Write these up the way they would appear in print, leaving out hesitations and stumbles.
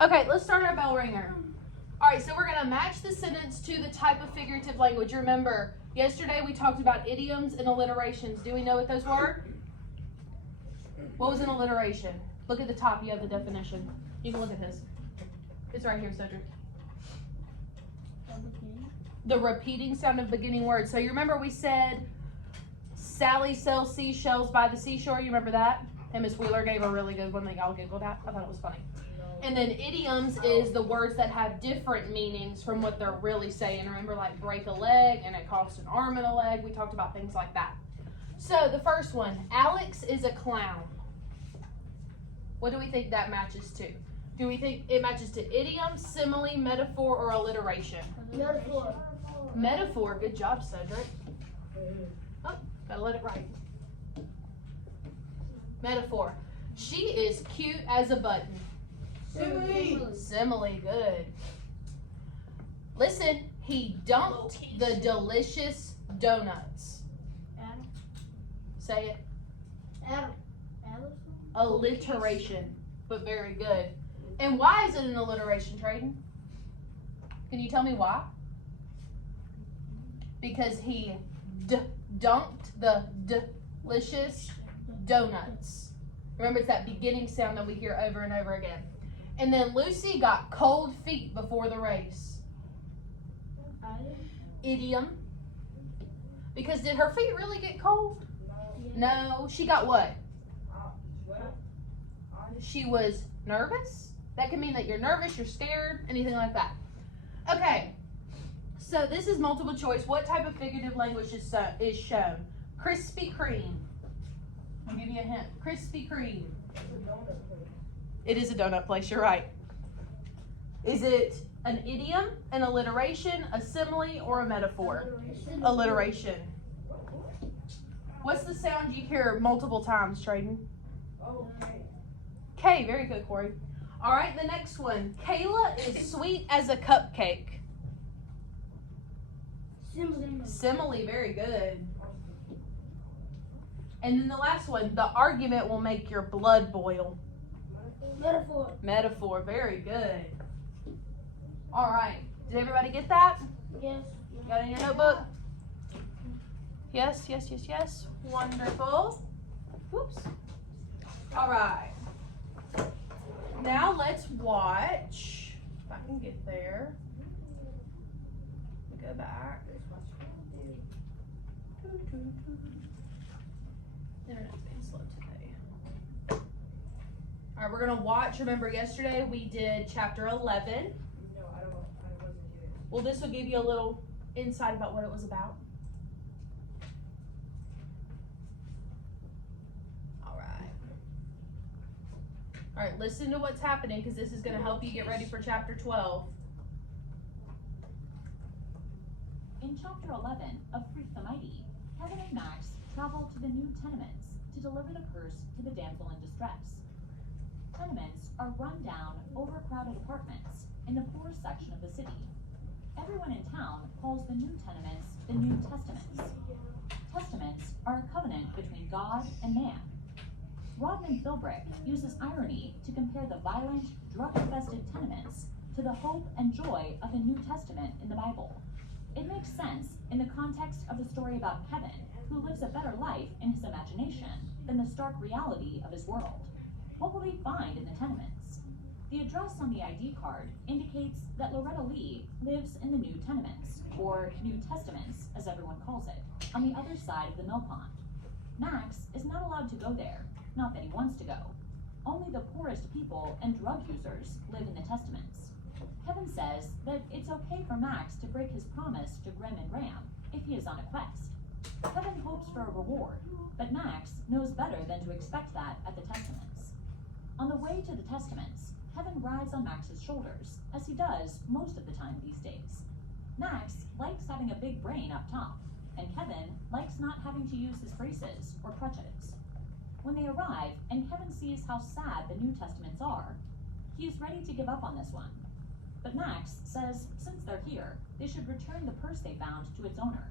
Okay, let's start our bell ringer. All right, so we're going to match the sentence to the type of figurative language. Remember, yesterday we talked about idioms and alliterations. Do we know what those were? What was an alliteration? Look at the top. You have the definition. You can look at this. It's right here, Cedric. The repeating sound of beginning words. So you remember we said Sally sells seashells by the seashore. You remember that? And Miss Wheeler gave a really good one that y'all giggled at. I thought it was funny. And then idioms is the words that have different meanings from what they're really saying. Remember, like break a leg and it costs an arm and a leg. We talked about things like that. So the first one, Alex is a clown. What do we think that matches to? Do we think it matches to idiom, simile, metaphor, or alliteration? Metaphor. Metaphor. Good job, Cedric. Oh, gotta let it write. Metaphor. She is cute as a button. Simile. Simile, good. Listen, he dumped the delicious donuts. Adam. Say it. Adam. Alliteration, but very good. And why is it an alliteration, Trayden? Can you tell me why? Because he dumped the delicious donuts. Remember, it's that beginning sound that we hear over and over again. And then Lucy got cold feet before the race. Idiom. Because did her feet really get cold? No. She got what? She was nervous. That can mean that you're nervous, you're scared, anything like that. Okay. So this is multiple choice. What type of figurative language is shown? Krispy Kreme. I'll give you a hint. Krispy Kreme. It is a donut place, you're right. Is it an idiom, an alliteration, a simile, or a metaphor? Alliteration. What's the sound you hear multiple times, Trayden? K, very good, Corey. All right, the next one. Kayla is sweet as a cupcake. Simile, very good. And then the last one, the argument will make your blood boil. Metaphor. Metaphor, very good. All right, did everybody get that? Yes. Got it in your notebook? Yes, yes, yes, yes. Wonderful. Whoops. All right. Now let's watch, if I can get there. Go back. Internet's being slow today. All right, we're gonna watch. Remember yesterday we did chapter 11. No, I wasn't here. Well, this will give you a little insight about what it was about. All right, listen to what's happening because this is going to help you get ready for chapter 12. In chapter 11 of Freak the Mighty, Kevin and Max travel to the new tenements to deliver the purse to the damsel in distress. Tenements are run-down, overcrowded apartments in the poor section of the city. Everyone in town calls the new tenements the New Testaments. Testaments are a covenant between God and man. Rodman Philbrick uses irony to compare the violent, drug-infested tenements to the hope and joy of the New Testament in the Bible. It makes sense in the context of the story about Kevin, who lives a better life in his imagination than the stark reality of his world. What will he find in the tenements? The address on the ID card indicates that Loretta Lee lives in the New Tenements, or New Testaments, as everyone calls it, on the other side of the mill pond. Max is not allowed to go there. Not that he wants to go. Only the poorest people and drug users live in the Testaments. Kevin says that it's okay for Max to break his promise to Grim and Ram if he is on a quest. Kevin hopes for a reward, but Max knows better than to expect that at the Testaments. On the way to the Testaments, Kevin rides on Max's shoulders, as he does most of the time these days. Max likes having a big brain up top, and Kevin likes not having to use his braces or crutches. When they arrive and Kevin sees how sad the New Testaments are, he is ready to give up on this one. But Max says since they're here, they should return the purse they found to its owner.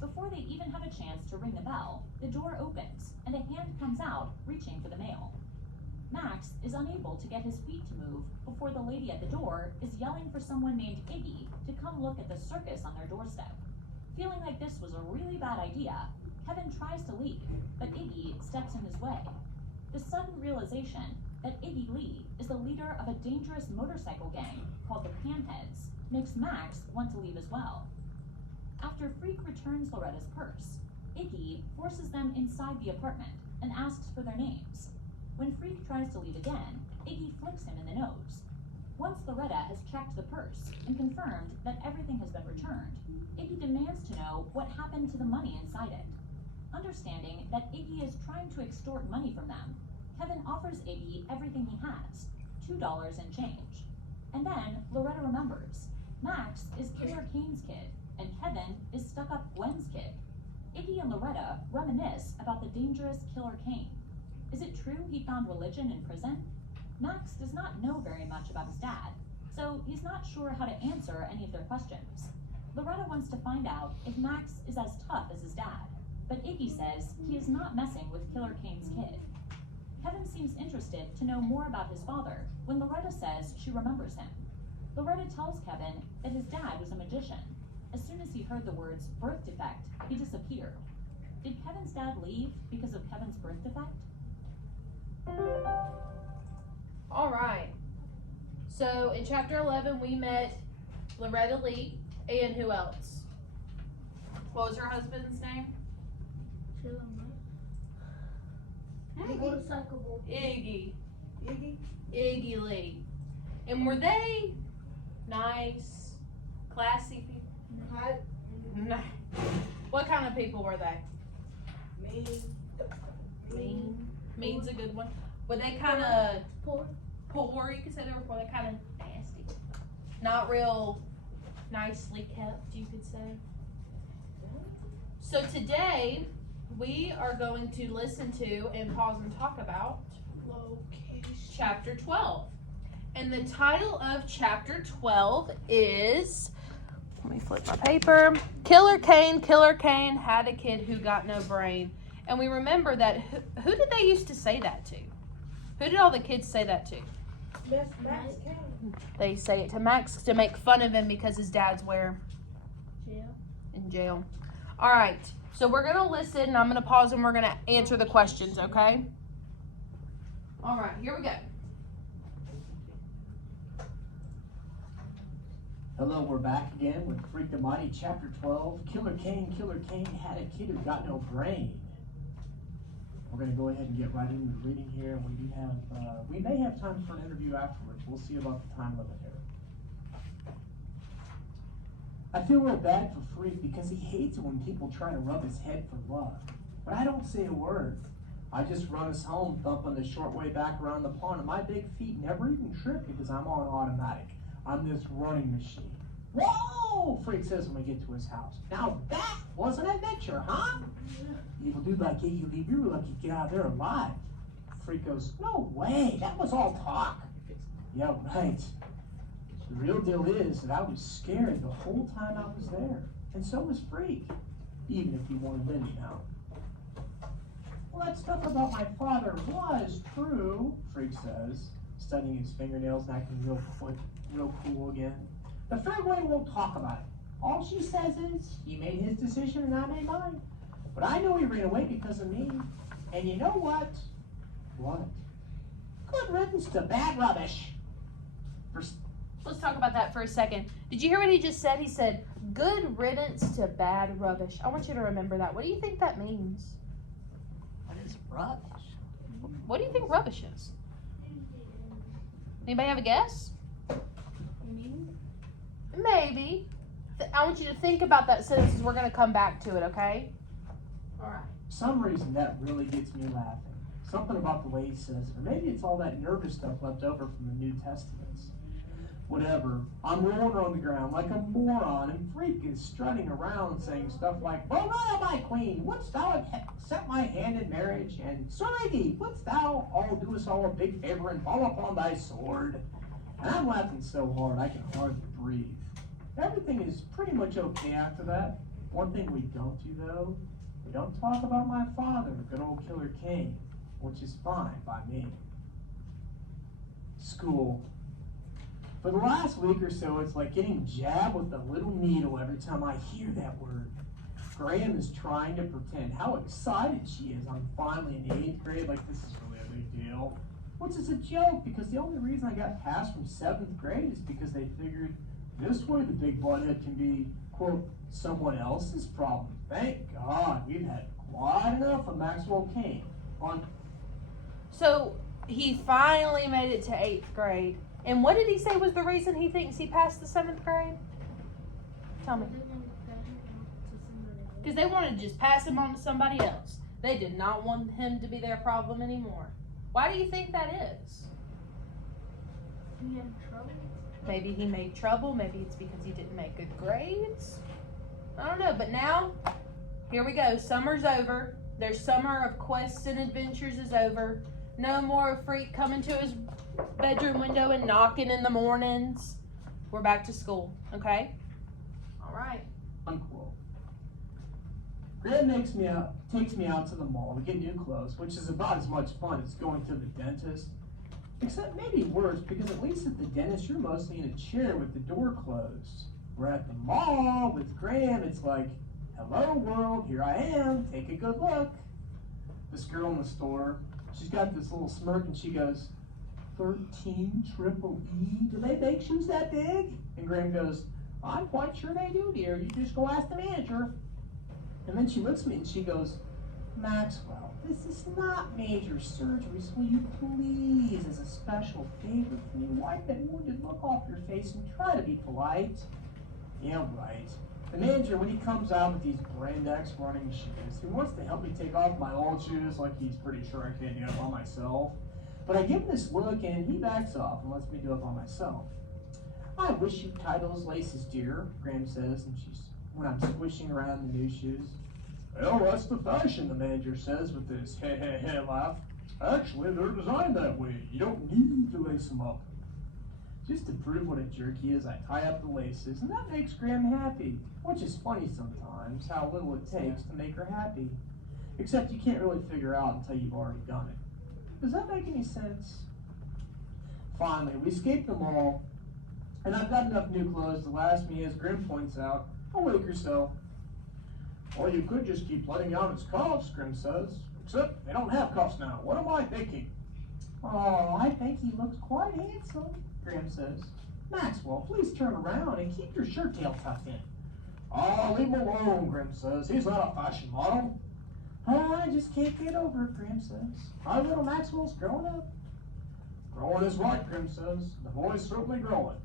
Before they even have a chance to ring the bell, the door opens and a hand comes out reaching for the mail. Max is unable to get his feet to move before the lady at the door is yelling for someone named Iggy to come look at the circus on their doorstep. Feeling like this was a really bad idea, Kevin tries to leave, but Iggy steps in his way. The sudden realization that Iggy Lee is the leader of a dangerous motorcycle gang called the Panheads makes Max want to leave as well. After Freak returns Loretta's purse, Iggy forces them inside the apartment and asks for their names. When Freak tries to leave again, Iggy flicks him in the nose. Once Loretta has checked the purse and confirmed that everything has been returned, Iggy demands to know what happened to the money inside it. Understanding that Iggy is trying to extort money from them, Kevin offers Iggy everything he has, $2 and change. And then Loretta remembers, Max is Killer Kane's kid, and Kevin is stuck-up Gwen's kid. Iggy and Loretta reminisce about the dangerous Killer Kane. Is it true he found religion in prison? Max does not know very much about his dad, so he's not sure how to answer any of their questions. Loretta wants to find out if Max is as tough as his dad, but Iggy says he is not messing with Killer Kane's kid. Kevin seems interested to know more about his father when Loretta says she remembers him. Loretta tells Kevin that his dad was a magician. As soon as he heard the words birth defect, he disappeared. Did Kevin's dad leave because of Kevin's birth defect? All right. So in chapter 11, we met Loretta Lee and who else? What was her husband's name? Motorcycle. Iggy. Iggy Lee. And were they nice, classy people? No. What kind of people were they? Mean. Mean's a good one. Were they kind of poor? You could say they were poor. They kind of nasty. Not real nicely kept, you could say. So today we are going to listen to and pause and talk about chapter 12. And the title of chapter 12 is, let me flip my paper, Killer Kane had a kid who got no brain. And we remember that, who did they used to say that to? Who did all the kids say that to? Max Kane. They say it to Max to make fun of him because his dad's where? Jail. In jail. All right, so we're going to listen. I'm going to pause and we're going to answer the questions, okay? All right, here we go. Hello, we're back again with Freak the Mighty, chapter 12. Killer Kane had a kid who got no brain. We're going to go ahead and get right into the reading here. We may have time for an interview afterwards. We'll see about the time limit here. I feel real bad for Freak because he hates it when people try to rub his head for love. But I don't say a word. I just run us home, thumping the short way back around the pond, and my big feet never even trip because I'm on automatic. I'm this running machine. Whoa! Freak says when we get to his house. Now that was an adventure, huh? Evil dude like Iggy Lee, we were lucky to get out of there alive. Freak goes, no way, that was all talk. Yeah, right. The real deal is that I was scared the whole time I was there. And so was Freak. Even if you won't admit it now. Well, that stuff about my father was true, Freak says, studying his fingernails and acting real cool again. The Fairway won't talk about it. All she says is, he made his decision and I made mine. But I know he ran away because of me. And you know what? What? Good riddance to bad rubbish. Let's talk about that for a second. Did you hear what he just said? He said, good riddance to bad rubbish. I want you to remember that. What do you think that means? What is rubbish? What do you think rubbish is? Anybody have a guess? Maybe. I want you to think about that sentence as we're going to come back to it, okay? All right. For some reason, that really gets me laughing. Something about the way he says it. Or maybe it's all that nervous stuff left over from the New Testaments. Whatever. I'm rolling on the ground like a moron, and Freak is strutting around saying stuff like, Loretta, my queen, wouldst thou accept my hand in marriage? And Sir Iggy, wouldst thou all do us all a big favor and fall upon thy sword? And I'm laughing so hard I can hardly breathe. Everything is pretty much okay after that. One thing we don't do, though, we don't talk about my father, good old Killer Kane, which is fine by me. school. For the last week or so, it's like getting jabbed with a little needle every time I hear that word. Graham is trying to pretend how excited she is I'm finally in the 8th grade, like this is really a big deal. Which is a joke, because the only reason I got passed from 7th grade is because they figured this way the big butthead can be, quote, someone else's problem. Thank God, we've had quite enough of Maxwell Kane. So he finally made it to 8th grade. And what did he say was the reason he thinks he passed the 7th grade? Tell me. Because they wanted to just pass him on to somebody else. They did not want him to be their problem anymore. Why do you think that is? He had trouble. Maybe he made trouble. Maybe it's because he didn't make good grades. I don't know. But now, here we go. Summer's over. Their summer of quests and adventures is over. No more freak coming to his bedroom window and knocking in the mornings. We're back to school, okay? All right. Unquote. Graham takes me out to the mall to get new clothes, which is about as much fun as going to the dentist. Except maybe worse, because at least at the dentist, you're mostly in a chair with the door closed. We're at the mall with Graham, it's like, hello world, here I am, take a good look. This girl in the store, she's got this little smirk and she goes, 13 triple E, do they make shoes that big? And Graham goes, I'm quite sure they do, dear, you just go ask the manager. And then she looks at me and she goes, Maxwell, this is not major surgery, so will you please, as a special favor for me, wipe that wounded look off your face and try to be polite? Yeah, right. The manager, when he comes out with these brand X running shoes, he wants to help me take off my old shoes like he's pretty sure I can't do it by myself. But I give him this look and he backs off and lets me do it by myself. I wish you'd tie those laces, dear, Graham says, and when I'm swishing around the new shoes. Well, that's the fashion, the manager says with this heh laugh. Actually, they're designed that way. You don't need to lace them up. Just to prove what a jerk he is, I tie up the laces, and that makes Graham happy. Which is funny sometimes, how little it takes to make her happy. Except you can't really figure out until you've already done it. Does that make any sense? Finally, we escape the mall, and I've got enough new clothes to last me, as Grim points out, a week or so. Or you could just keep letting out his cuffs, Grim says. Except they don't have cuffs now. What am I thinking? Oh, I think he looks quite handsome, Graham says. Maxwell, please turn around and keep your shirt tail tucked in. Oh, leave him alone, Grim says. He's not a fashion model. Oh, I just can't get over it, Graham says. Our little Maxwell's growing up. Growing is right, Grim says. The boy's certainly growing.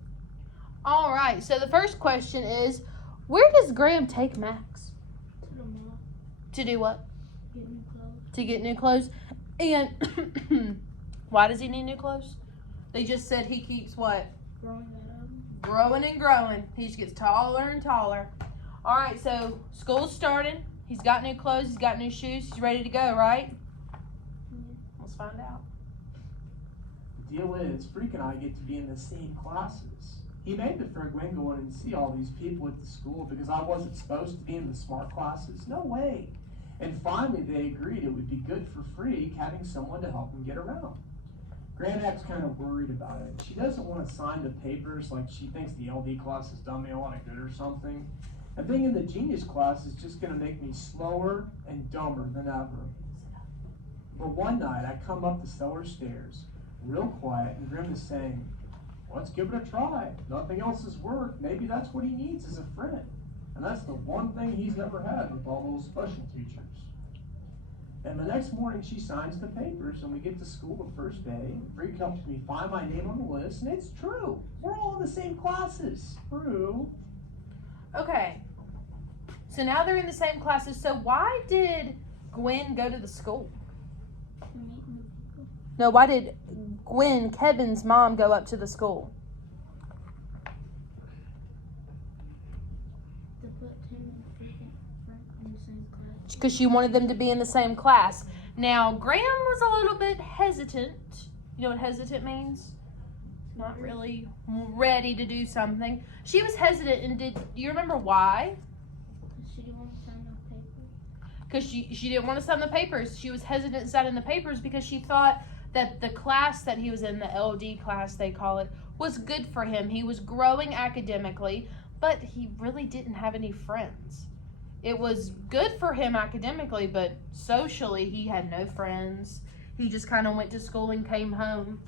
All right, so the first question is, where does Graham take Max? To the mall. To do what? Get new clothes. To get new clothes. And why does he need new clothes? They just said he keeps what? Growing up. Growing and growing. He just gets taller and taller. All right, so school's starting. He's got new clothes. He's got new shoes. He's ready to go, right? Yeah. Let's find out. The deal is, Freak and I get to be in the same classes. He made the Ferg Wing go in and see all these people at the school because I wasn't supposed to be in the smart classes. No way. And finally they agreed it would be good for Freak having someone to help him get around. Grandma's kind of worried about it. She doesn't want to sign the papers like she thinks the LD class has done me a lot of good or something. And being in the genius class is just going to make me slower and dumber than ever. But one night I come up the cellar stairs, real quiet, and Grim is saying, let's give it a try. Nothing else has worked. Maybe that's what he needs as a friend. And that's the one thing he's ever had with all those special teachers. And the next morning she signs the papers and we get to school the first day. Freak helps me find my name on the list, and it's true. We're all in the same classes. True. Okay. So now they're in the same classes. So why did Gwen go to the school? To meet new people. No, why did Gwen, Kevin's mom, go up to the school? To put him and Freaking in the same class. Because she wanted them to be in the same class. Now, Graham was a little bit hesitant. You know what hesitant means? Not really ready to do something. She was hesitant, and do you remember why? She didn't want to sign no paper. Because she didn't want to sign the papers. She was hesitant signing the papers because she thought that the class that he was in, the LD class they call it, was good for him. He was growing academically, but he really didn't have any friends. It was good for him academically, but socially he had no friends. He just kind of went to school and came home.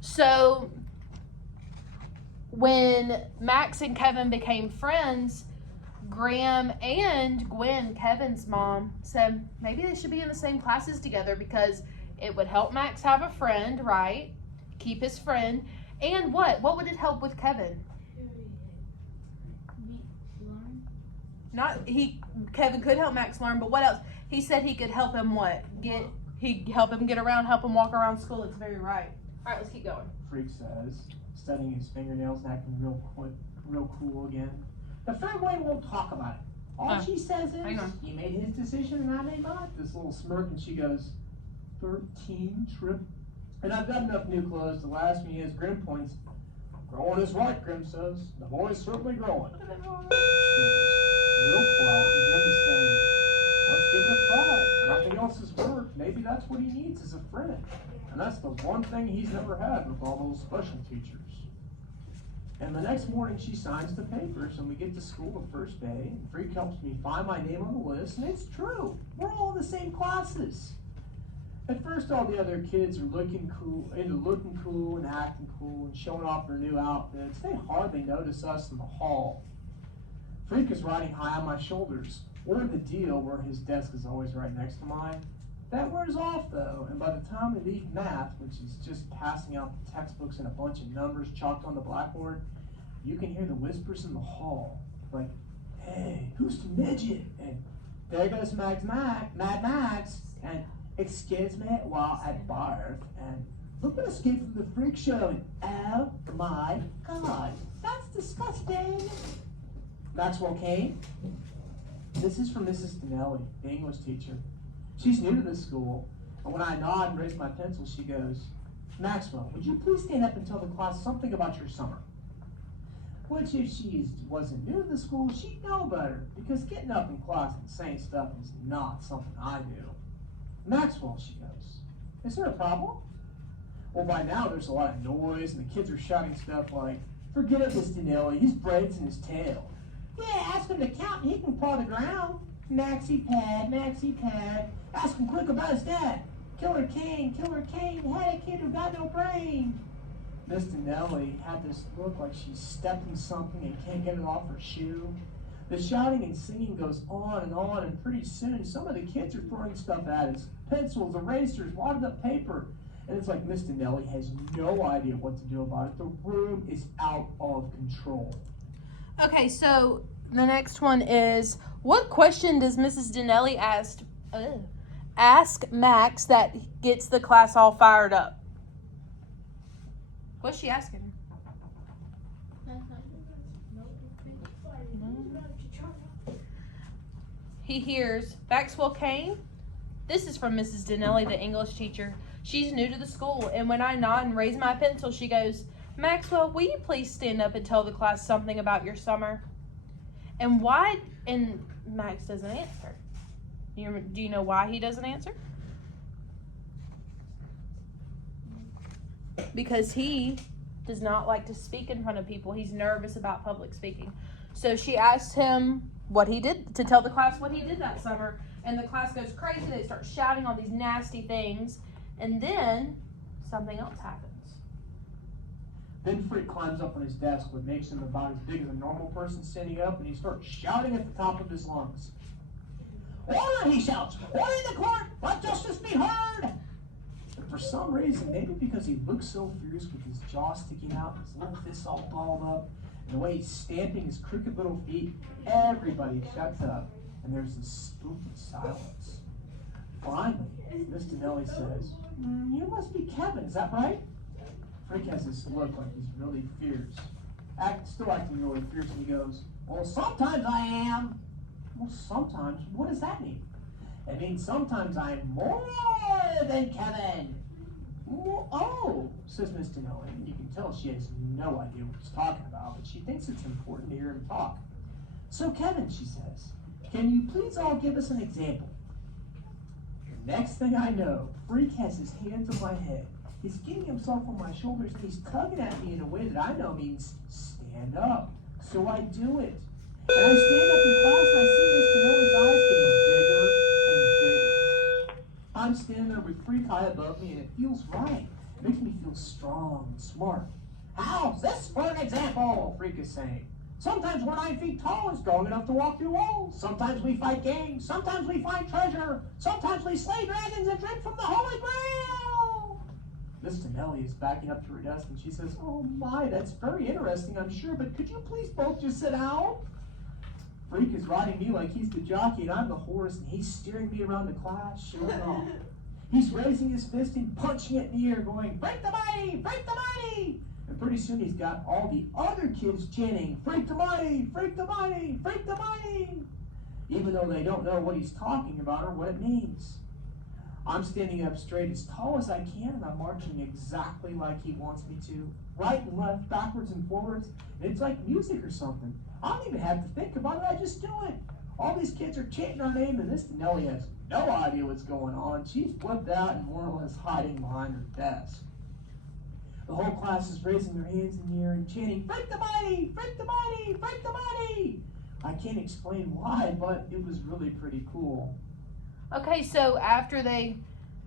So when Max and Kevin became friends, Graham and Gwen, Kevin's mom, said maybe they should be in the same classes together because it would help Max have a friend, right? Keep his friend. And what would it help with Kevin? Kevin could help Max learn, but what else? He said he could help him he'd help him get around, help him walk around school. It's very right. All right, let's keep going. Freak says, studying his fingernails and acting real cool again. The family won't talk about it. All she says is, he made his decision and I made mine. This little smirk, and she goes, 13 trip. And I've got enough new clothes to last me as Grim points. Growing is right, Grim says. The boy's certainly growing. Real quiet, and Grim is saying, let's give it a try. Nothing else has worked. Maybe that's what he needs as a friend. And that's the one thing he's never had with all those special teachers. And the next morning she signs the papers and we get to school the first day. And Freak helps me find my name on the list, and it's true. We're all in the same classes. At first, all the other kids are looking cool and acting cool and showing off their new outfits. They hardly notice us in the hall. Freak is riding high on my shoulders. We're the deal where his desk is always right next to mine. That wears off though, and by the time we leave math, which is just passing out the textbooks and a bunch of numbers chalked on the blackboard, you can hear the whispers in the hall, like, hey, who's the midget? And there goes Mad Max, and excuse me while I barf, and look at Escape from the Freak Show, and oh my God, that's disgusting. Maxwell Kane? This is from Mrs. Dinelli, the English teacher. She's new to this school, and when I nod and raise my pencil, she goes, Maxwell, would you please stand up and tell the class something about your summer? Which, if she wasn't new to the school, she'd know better, because getting up in class and saying stuff is not something I do. Maxwell, she goes, is there a problem? Well, by now there's a lot of noise, and the kids are shouting stuff like, forget it, Miss Dinelli, he's braids in his tail. Yeah, ask him to count and he can paw the ground. Maxie pad, ask him quick about his dad. Killer Kane, had a kid who got no brain. Miss Dinelli had this look like she's stepped in something and can't get it off her shoe. The shouting and singing goes on, and pretty soon some of the kids are throwing stuff at us. Pencils, erasers, wadded up paper. And it's like Miss Dinelli has no idea what to do about it. The room is out of control. Okay, so the next one is, what question does Mrs. Dinelli ask Max that gets the class all fired up? What's she asking? He hears, Maxwell Kane? This is from Mrs. Dinelli, the English teacher. She's new to the school, and when I nod and raise my pencil, she goes, Maxwell, will you please stand up and tell the class something about your summer? And Max doesn't answer. Do you know why he doesn't answer? Because he does not like to speak in front of people. He's nervous about public speaking. So she asked him what he did, to tell the class what he did that summer. And the class goes crazy. They start shouting all these nasty things. And then something else happens. Then Freak climbs up on his desk, what makes him about as big as a normal person standing up, and he starts shouting at the top of his lungs. Order, he shouts! Order in the court! Let justice be heard! And for some reason, maybe because he looks so fierce with his jaw sticking out, his little fists all balled up, and the way he's stamping his crooked little feet, everybody shuts up, and there's this spooky silence. Finally, Miss Dinelli says, you must be Kevin, is that right? Freak has this look like he's really fierce. Still acting really fierce, and he goes, well, sometimes I am. Well, sometimes? What does that mean? It means sometimes I'm more than Kevin. Oh, says Miss Dinelli, and you can tell she has no idea what he's talking about, but she thinks it's important to hear him talk. So Kevin, she says, can you please all give us an example? The next thing I know, Freak has his hands on my head. He's getting himself on my shoulders and he's tugging at me in a way that I know means stand up. So I do it. And I stand up in class and I see Mr. Noah's eyes getting bigger and bigger. I'm standing there with Freak high above me and it feels right. It makes me feel strong and smart. How's this for an example? Freak is saying. Sometimes we're 9 feet tall and strong enough to walk through walls. Sometimes we fight gangs. Sometimes we find treasure. Sometimes we slay dragons and drink from the Holy Grail. Miss Tonelli is backing up to her desk and she says, oh my, that's very interesting, I'm sure, but could you please both just sit down? Freak is riding me like he's the jockey and I'm the horse and he's steering me around the class, showing off. He's raising his fist and punching it in the air, going, break the mighty, break the mighty. And pretty soon he's got all the other kids chanting, freak the mighty, freak the mighty, freak the mighty. Even though they don't know what he's talking about or what it means. I'm standing up straight as tall as I can and I'm marching exactly like he wants me to. Right and left, backwards and forwards. And it's like music or something. I don't even have to think about it, I just do it. All these kids are chanting our name and Miss Tonelli has no idea what's going on. She's flipped out and more or less hiding behind her desk. The whole class is raising their hands in the air and chanting, freak the mighty, freak the mighty, freak the mighty. I can't explain why, but it was really pretty cool. Okay, so after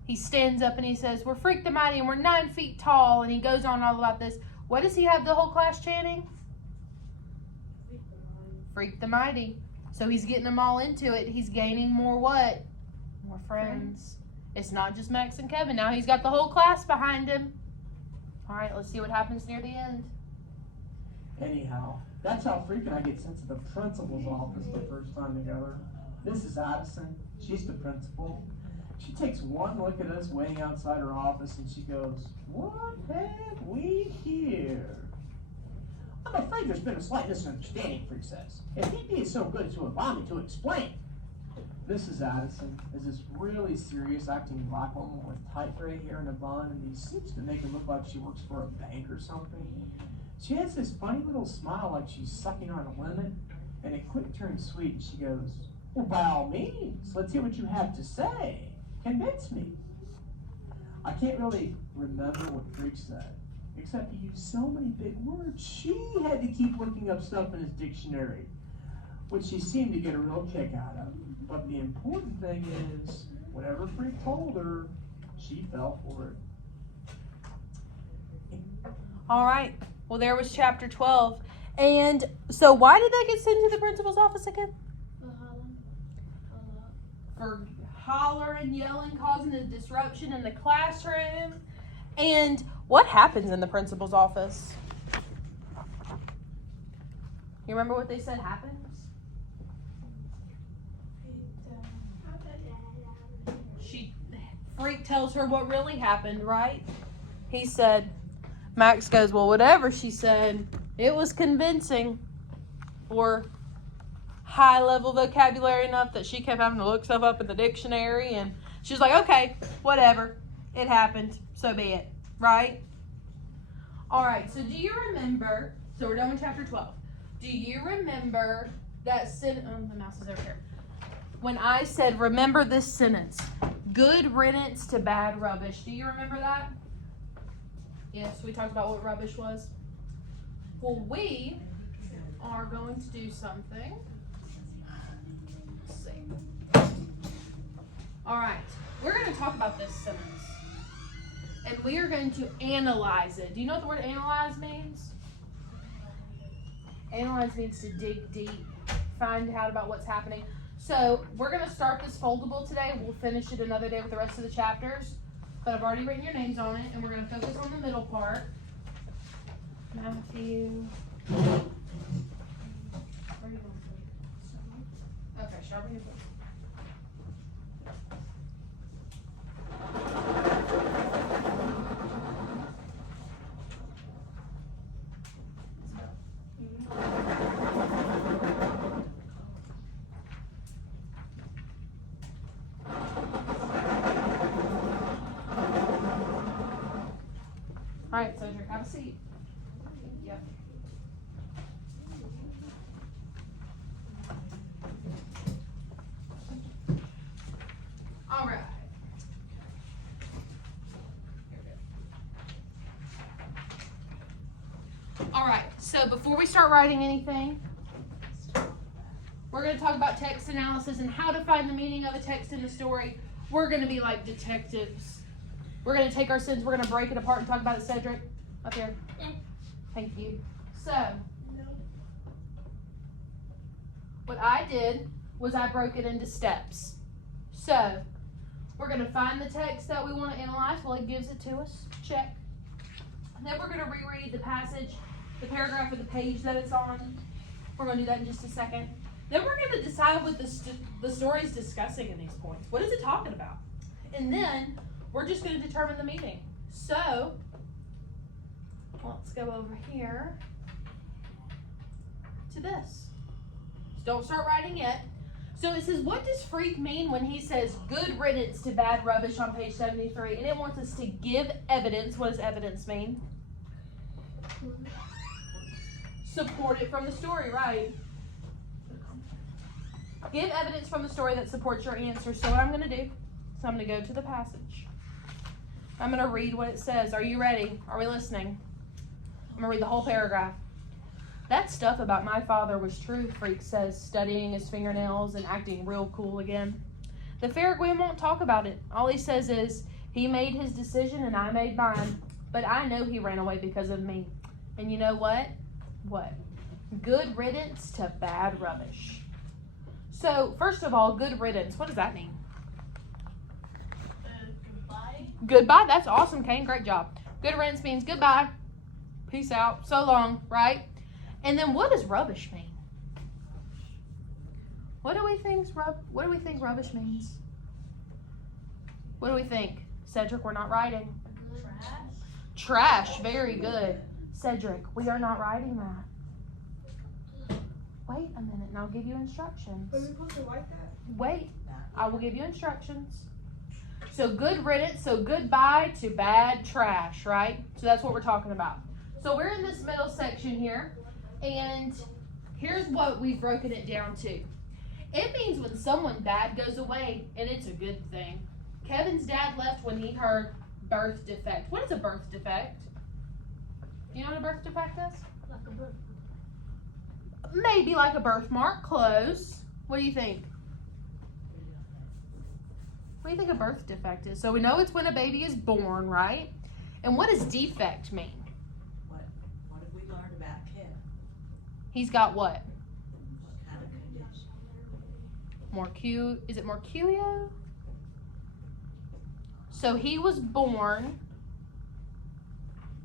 he stands up and he says, we're Freak the Mighty and we're 9 feet tall, and he goes on all about this. What does he have the whole class chanting? Freak the Mighty. So he's getting them all into it. He's gaining more what? More friends. It's not just Max and Kevin. Now he's got the whole class behind him. All right, let's see what happens near the end. Anyhow, that's how Freak and I get sent to the principal's office the first time together. Mrs. Addison, she's the principal. She takes one look at us waiting outside her office and she goes, what have we here? I'm afraid there's been a slight misunderstanding, Freak says. If he'd be so good as to allow me to explain. Mrs. Addison is this really serious acting black woman with tight gray hair and a bun, and he seems to make her look like she works for a bank or something. She has this funny little smile like she's sucking on a lemon, and it quick turns sweet and she goes, well, by all means, let's hear what you have to say. Convince me. I can't really remember what Freak said, except he used so many big words, she had to keep looking up stuff in his dictionary, which she seemed to get a real kick out of. But the important thing is, whatever Freak told her, she fell for it. All right. Well, there was chapter 12. And so why did they get sent to the principal's office again? For hollering, yelling, causing a disruption in the classroom. And what happens in the principal's office? You remember what they said happens? Freak tells her what really happened, right? He said, Max goes, well, whatever she said, it was convincing. Or high level vocabulary enough that she kept having to look stuff up in the dictionary, and she's like, okay, whatever, it happened, so be it, right? All right, so do you remember, so we're done with chapter 12. Do you remember that sentence, oh, the mouse is over here. When I said, remember this sentence, good riddance to bad rubbish. Do you remember that? Yes, we talked about what rubbish was. Well, we are going to do something. Let's see. All right, we're going to talk about this sentence. And we are going to analyze it. Do you know what the word analyze means? Analyze means to dig deep, find out about what's happening. So we're going to start this foldable today. We'll finish it another day with the rest of the chapters. But I've already written your names on it, and we're going to focus on the middle part. Matthew. Where are you going? Okay, sharpen your book. All right, Cedric, have a seat. Yep. All right. right, so before we start writing anything, we're going to talk about text analysis and how to find the meaning of a text in the story. We're going to be like detectives. We're going to take our sentence, we're going to break it apart and talk about it. Cedric, up here. Yeah. Thank you. So, what I did was I broke it into steps. So, we're going to find the text that we want to analyze. Well, it gives it to us. Check. And then we're going to reread the passage, the paragraph of the page that it's on. We're going to do that in just a second. Then we're going to decide what the story is discussing in these points. What is it talking about? And then we're just going to determine the meaning. So, let's go over here to this. Don't start writing yet. So it says, what does freak mean when he says good riddance to bad rubbish on page 73? And it wants us to give evidence. What does evidence mean? Support it from the story, right? Give evidence from the story that supports your answer. So what I'm going to do is I'm going to go to the passage. I'm going to read what it says. Are you ready? Are we listening? I'm going to read the whole paragraph. That stuff about my father was true, Freak says, studying his fingernails and acting real cool again. The Farraguin won't talk about it. All he says is, he made his decision and I made mine. But I know he ran away because of me. And you know what? What? Good riddance to bad rubbish. So, first of all, good riddance. What does that mean? Goodbye. Goodbye. That's awesome, Kane. Great job. Good riddance means goodbye. Peace out. So long, right? And then what does rubbish mean? What do we think rubbish means? What do we think? Cedric, we're not writing. Trash. Very good. Cedric, we are not writing that. Wait a minute and I'll give you instructions. Are we supposed to like that? Wait, I will give you instructions. So good riddance, so goodbye to bad trash, right? So that's what we're talking about. So we're in this middle section here, and here's what we've broken it down to. It means when someone bad goes away, and it's a good thing. Kevin's dad left when he heard birth defect. What is a birth defect? Do you know what a birth defect is? Like a bird. Maybe like a birthmark. Close. What do you think? What do you think a birth defect is? So we know it's when a baby is born, right? And what does defect mean? What have we learned about Kevin? He's got what? What kind of condition? Is it Mercutio? So he was born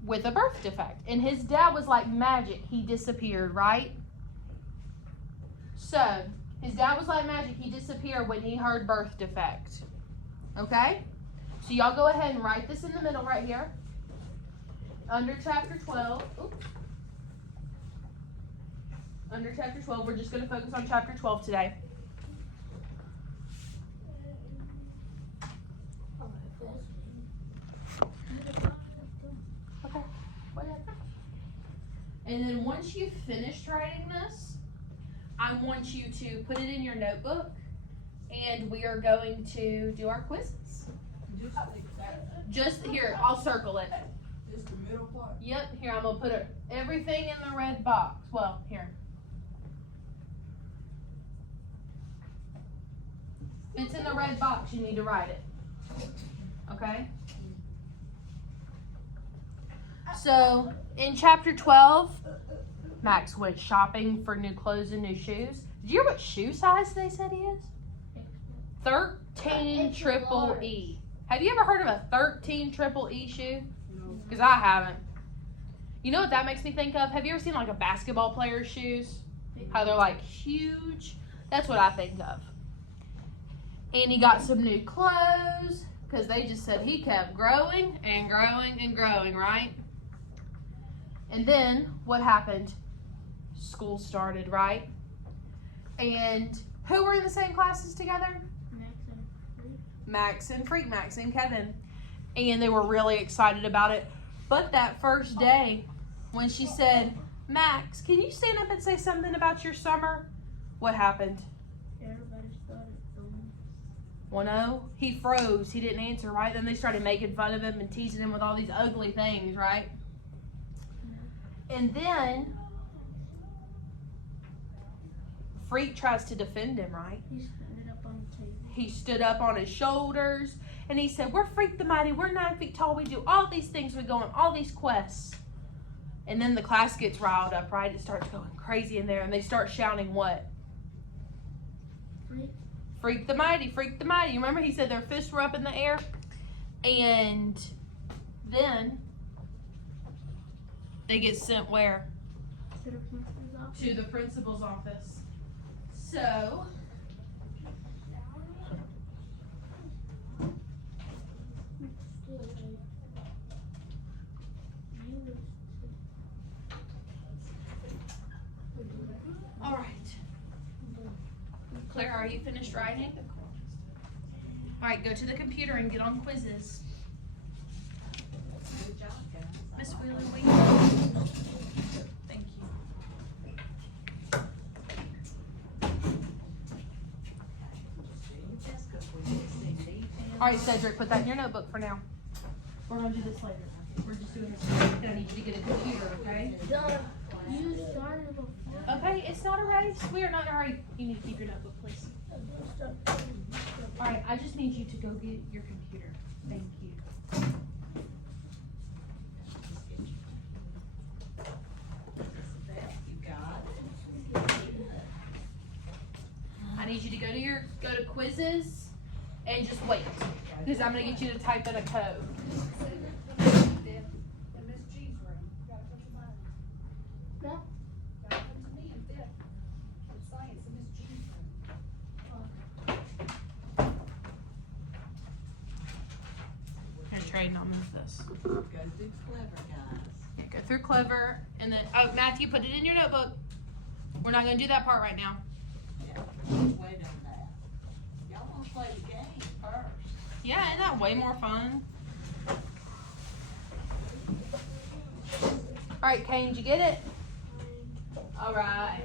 with a birth defect. And his dad was like magic. He disappeared, right? So, his dad was like magic. He disappeared when he heard birth defect. Okay? So y'all go ahead and write this in the middle right here. Under chapter 12. Oops. Under chapter 12. We're just going to focus on chapter 12 today. Okay. Whatever. And then once you've finished writing this, I want you to put it in your notebook, and we are going to do our quizzes. Just here, I'll circle it. Just the middle part. Yep, here, I'm going to put everything in the red box. Well, here. If it's in the red box, you need to write it. Okay? So, in chapter 12, Max went shopping for new clothes and new shoes. Did you hear what shoe size they said he is? 13 triple E. Have you ever heard of a 13 triple E shoe? No. Because I haven't. You know what that makes me think of? Have you ever seen like a basketball player's shoes? How they're like huge? That's what I think of. And he got some new clothes because they just said he kept growing and growing and growing, right? And then what happened? School started, right? And who were in the same classes together? Max and Freak, Max and Kevin. And they were really excited about it. But that first day, when she said, Max, can you stand up and say something about your summer? What happened? Everybody started filming. 1-0. He froze. He didn't answer, right? Then they started making fun of him and teasing him with all these ugly things, right? And then Freak tries to defend him, right? He stood up on the table. He stood up on his shoulders and he said, "We're Freak the Mighty. We're 9 feet tall. We do all these things. We go on all these quests." And then the class gets riled up, right? It starts going crazy in there and they start shouting what? Freak. Freak the Mighty, Freak the Mighty. You remember he said their fists were up in the air? And then they get sent where? To the principal's office. To the principal's office. So, all right. Claire, are you finished writing? All right, go to the computer and get on quizzes. Good job, guys. Miss Wheeler, wait. Thank you. Jessica, we need to see details. All right, Cedric, put that in your notebook for now. We're gonna do this later. We're just doing this. I need you to get a computer, okay? Duh. You started before. Okay, it's not a race. We are not in a hurry. You need to keep your notebook, please. All right, I just need you to go get your computer. Thank you. You got it. I need you to go to quizzes and just wait, because I'm gonna get you to type in a code. In Miss G's room, you gotta come to mine. No. Gotta come to me in fifth. It's science in Miss G's room. Here, Trey, I'll move this. Go through clever, guys. Go through clever, and then Matthew, put it in your notebook. We're not gonna do that part right now. Yeah, wait on that. Y'all wanna play the game first. Yeah, isn't that way more fun? All right, Kane, did you get it? All right.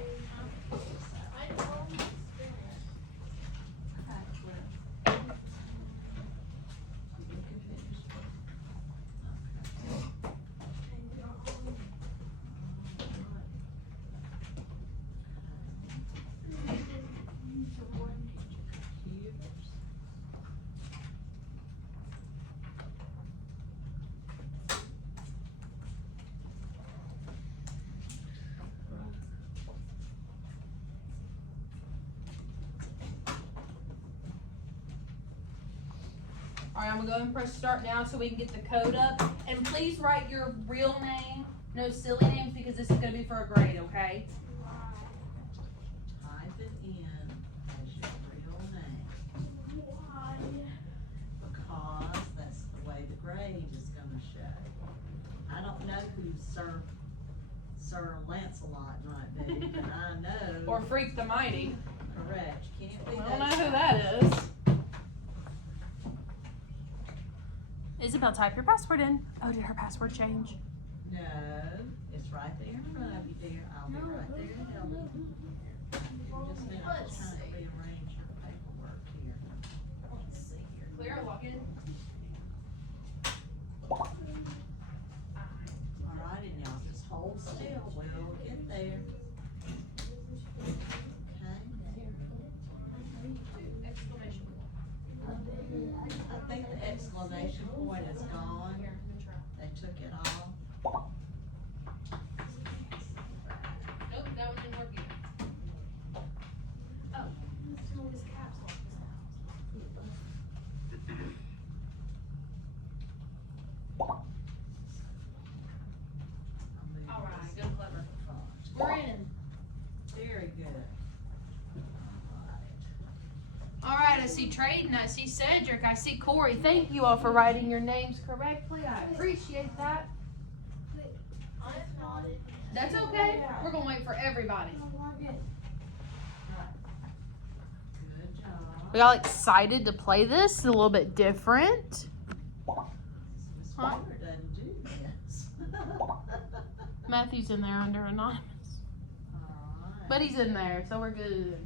All right, I'm gonna go ahead and press start now so we can get the code up. And please write your real name, no silly names, because this is gonna be for a grade, okay? Type it in as your real name. Because that's the way the grade is gonna show. I don't know who Sir Lancelot might be, but I know. Or Freak the Mighty. Correct, can't be I don't know those who guys. that is. Isabel, type your password in. Oh, did her password change? No, it's right there in front of you, dear. I'll be right there to help you. Just a minute, I'm just trying to rearrange your paperwork here. Let's see here. Clear, log in. Alrighty, now just hold still, we'll get there. Exclamation point. I think the exclamation point is gone. Here, let me try. They took it off. Nope, that one didn't work either. Oh, his caps lock All right, good, clever. We're in. Very good. All right, I see Trayden, I see Cedric, I see Corey. Thank you all for writing your names correctly. I appreciate that. That's okay. We're gonna wait for everybody. Good job. We all excited to play this. It's a little bit different. Miss Huh? Wheeler doesn't do this. Matthew's in there under anonymous, Alright. but he's in there, so we're good.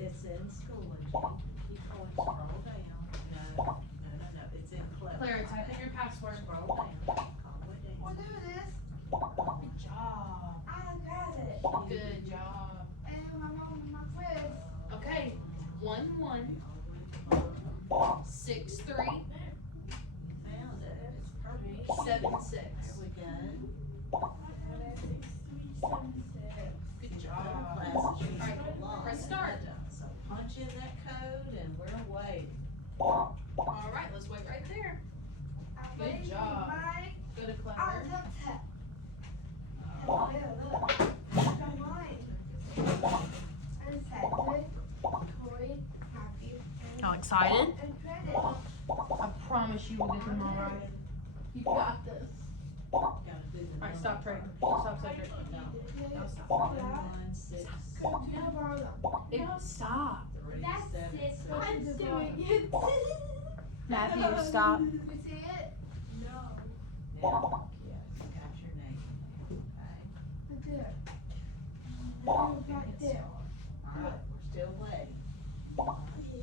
It's in school, and you keep going, scroll down. No, it's in clever. Clara, type in your password. 376. There we go. Good job. Classes use Alright, a lot. press start. So punch in that code and we're away. Alright, let's wait right there. Good job. Go to Clever. How excited? I promise you will get them alright. You got this. Gotta do the Alright, number stop trading. first. Stop Cedric. No. No, stop. 116 No, stop. 376. Matthew, stop. Yeah, you got your name. Okay. Alright, we're still waiting.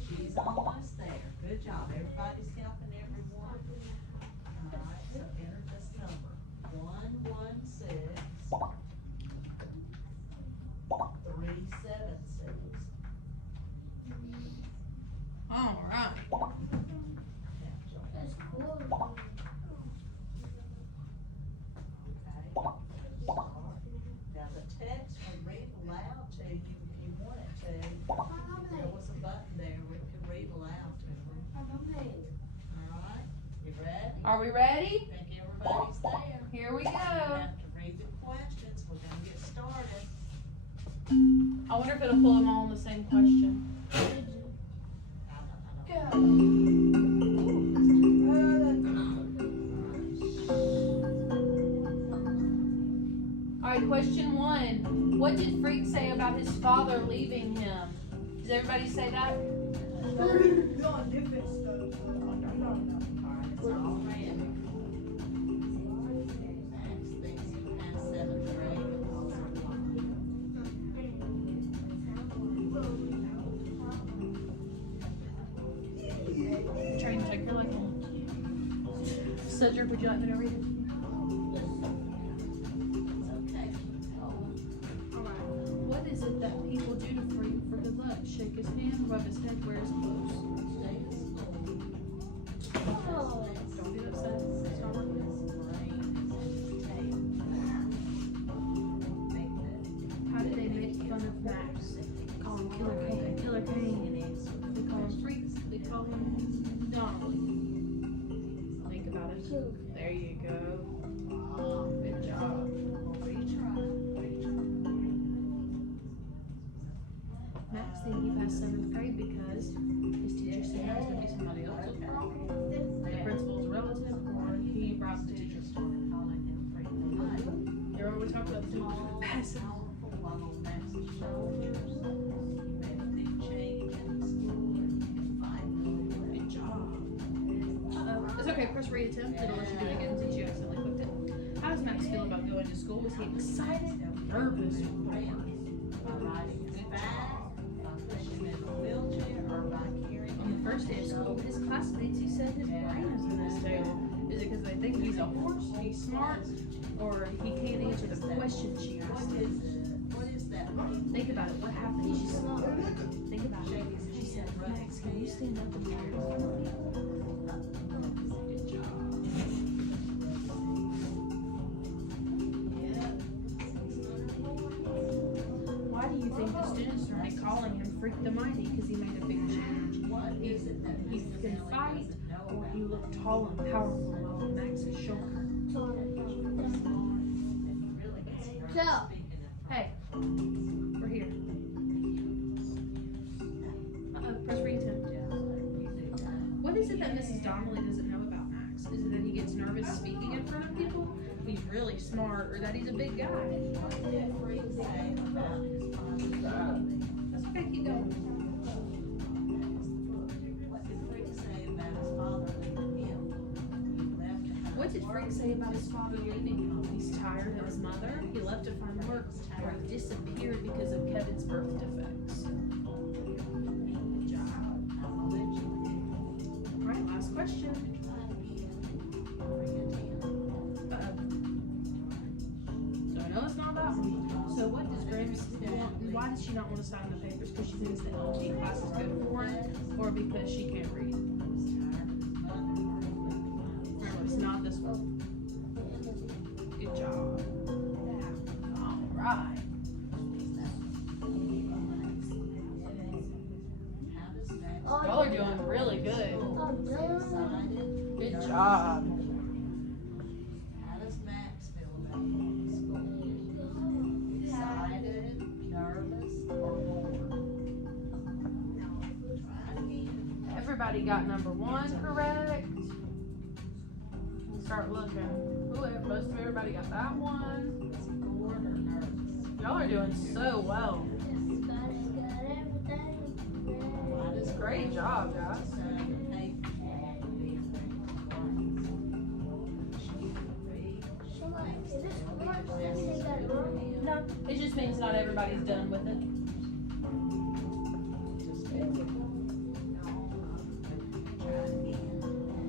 She's almost there. Good job. Everybody's helping everyone. Alright, so enter this number. 116 376. Alright. That's cool. Now the text will read aloud to you if you want it to. There was a button there where it could read aloud to them. Alright, you ready? Are we ready? Think everybody's there? Here we You go. have to read the questions. We're gonna get started. I wonder if it'll pull them all in the same question. I don't Alright, question 1. What did Freak say about his father leaving him? Does everybody say that? Alright, it's all random. Max thinks he passed 7th grade. Trying to check your life. Cedric, would you like me to read it? Okay. Alright. What is it that people do to Freak for good luck? Shake his hand, rub his head, wear his clothes. Stay in school. Don't get upset. It's not working. How do they make fun of Max? Call him Killer Kane. Killer Kane. They call him Freak. They call him Donald. Think about it. There you go. Good job. Max think he passed 7th grade because his teacher said he was going to be somebody else's problem. The principal's relative, or he brought the teacher's story. You remember we talked about the teacher passing? Good job. It's okay, press reattempt. It'll let you do it again since you accidentally clicked it. How does Max feel about going to school? Was he excited, nervous, or bored? On the first day of school, his classmates, he said his brain is in his tail. Is it because they think he's a horse, he's smart, or he can't answer the questions she asked him? What is that? Think about it. What happened? She said, think about it. She said, Max, can you stand up and tell me? Good job. Why do you think the students started calling him Freak the Mighty? Because he made a big change. He can fight, or he looked tall and powerful on Max's shoulder. Hey, we're here. Press reattempt. What is it that Mrs. Donnelly doesn't know about Max? Is it that he gets nervous speaking in front of people? He's really smart, or that he's a big guy? That's okay, keep going. What did Freak say about his father leaving him? He's tired of his mother. He left to find work, or he disappeared because of Kevin's birth defects. Good job. Alright, last question. So I know it's not that one. So what does Gramps want? Why does she not want to sign the papers? Because she thinks the LG class is good for it, or because she can't read? Remember, it's not this one. Good job. All right. How does Max? Y'all are doing really good. Excited? Good job. How does Max feel about going to school? Excited, nervous, or bored? Try it again. Everybody got number 1 correct. Start looking. Ooh, most of everybody got that one. Is he bored or nervous? Y'all are doing so well. Why does Great job, guys. sign the paper? No, it just means not everybody's done with it.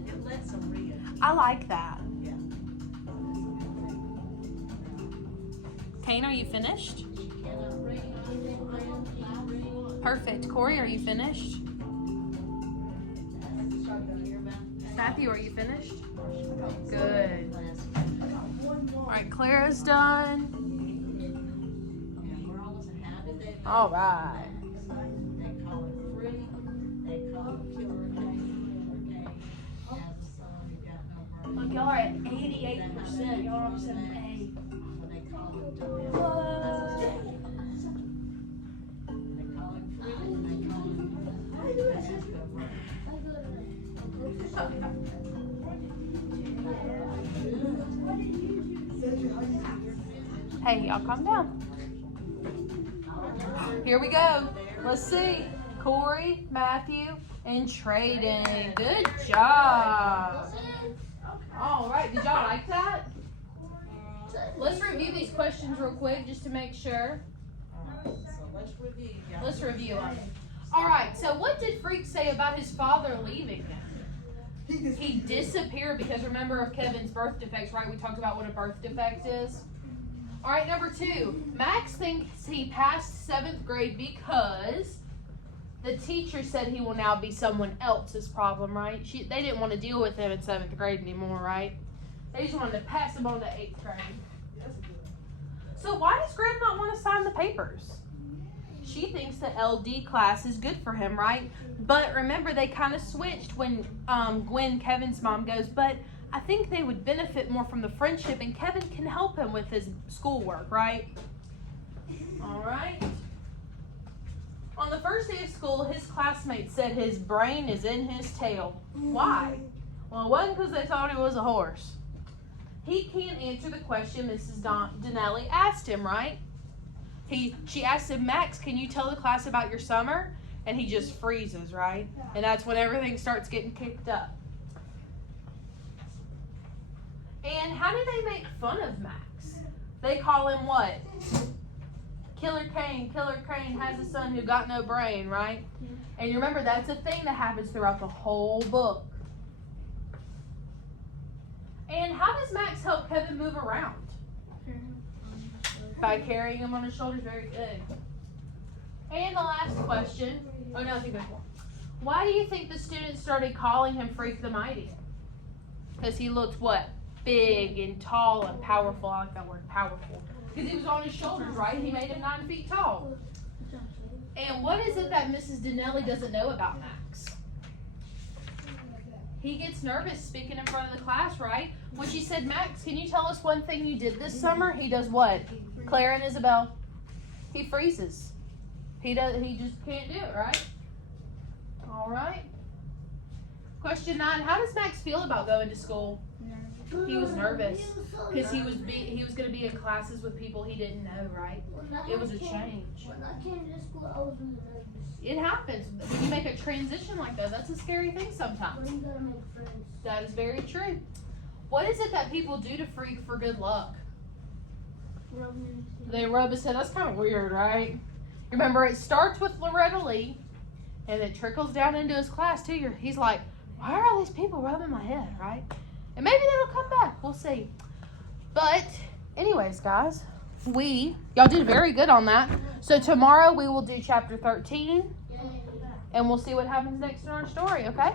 It lets them read. I like that. Yeah. Kane, are you finished? She cannot read. Perfect. Corey, are you finished? Matthew, are you finished? Good. All right, Clara's done. All right. They call it free. They call it killer cane. Has a son who got no brain. Look, y'all are at 88%. Y'all are 78. When they call it dementia. They call it free. They call it has no brain. Hey, y'all calm down. Here we go. Let's see. Corey, Matthew, and Trayden. Good job. All right. Did y'all like that? Let's review these questions real quick just to make sure. So let's review. Y'all. Let's review them. All right. So what did Freak say about his father leaving him? He disappeared because remember of Kevin's birth defects, right? We talked about what a birth defect is. All right, number 2. Max thinks he passed 7th grade because the teacher said he will now be someone else's problem, right? They didn't want to deal with him in 7th grade anymore, right? They just wanted to pass him on to 8th grade. So why does Greg not want to sign the papers? She thinks the LD class is good for him, right? But remember, they kind of switched when Gwen, Kevin's mom, goes, but I think they would benefit more from the friendship, and Kevin can help him with his schoolwork, right? All right. On the first day of school, his classmates said his brain is in his tail. Why? Well, it wasn't because they thought he was a horse. He can't answer the question Mrs. Donnelly asked him, right? She asked him, Max, can you tell the class about your summer? And he just freezes, right? And that's when everything starts getting kicked up. And how do they make fun of Max? They call him what? Killer Kane. Killer Kane has a son who got no brain, right? And you remember, that's a thing that happens throughout the whole book. And how does Max help Kevin move around? By carrying him on his shoulders. Very good. And the last question. Oh, no, I think there's one. Why do you think the students started calling him Freak the Mighty? Because he looked what? Big and tall and powerful. I like that word, powerful. Because he was on his shoulders, right? He made him 9 feet tall. And what is it that Mrs. Donnelly doesn't know about Max? He gets nervous speaking in front of the class, right? When she said, Max, can you tell us one thing you did this summer? He does what? Claire and Isabel. He freezes. He just can't do it, right? All right. Question 9. How does Max feel about going to school? He was nervous because he was going to be in classes with people he didn't know, right? It was a change. When I came to school, I was really nervous. It happens. When you make a transition like that, that's a scary thing sometimes. But you gotta make friends. That is very true. What is it that people do to Freak for good luck? They rub his head. That's kind of weird, right? Remember, it starts with Loretta Lee, and it trickles down into his class, too. He's like, why are all these people rubbing my head, right? And maybe that'll come back. We'll see. But, anyways, guys, y'all did very good on that. So, tomorrow we will do chapter 13, and we'll see what happens next in our story, okay?